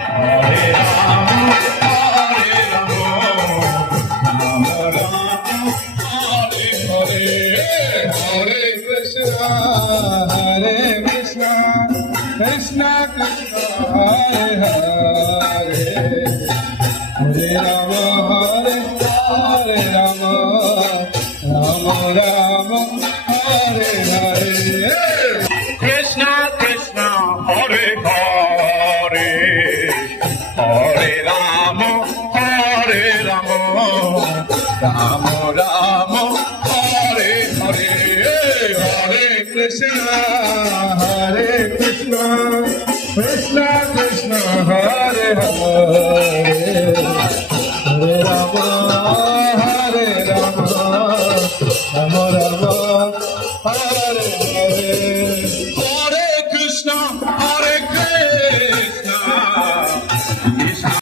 Hare Rama, Hare Rama, Rama Rama, Hare Hare, Hare Krishna, Hare Krishna, Krishna Krishna, Hare Hare, Hare Rama, Hare Rama, Rama Rama, Hare Hare. Krishna Krishna, Hare Hare, Hare Rama, Hare Rama, Rama Rama, Hare Hare, Hare Krishna, Hare Krishna, Krishna Krishna, Hare Hare, Hare Rama, Hare Rama, Rama Rama, Hare Hare.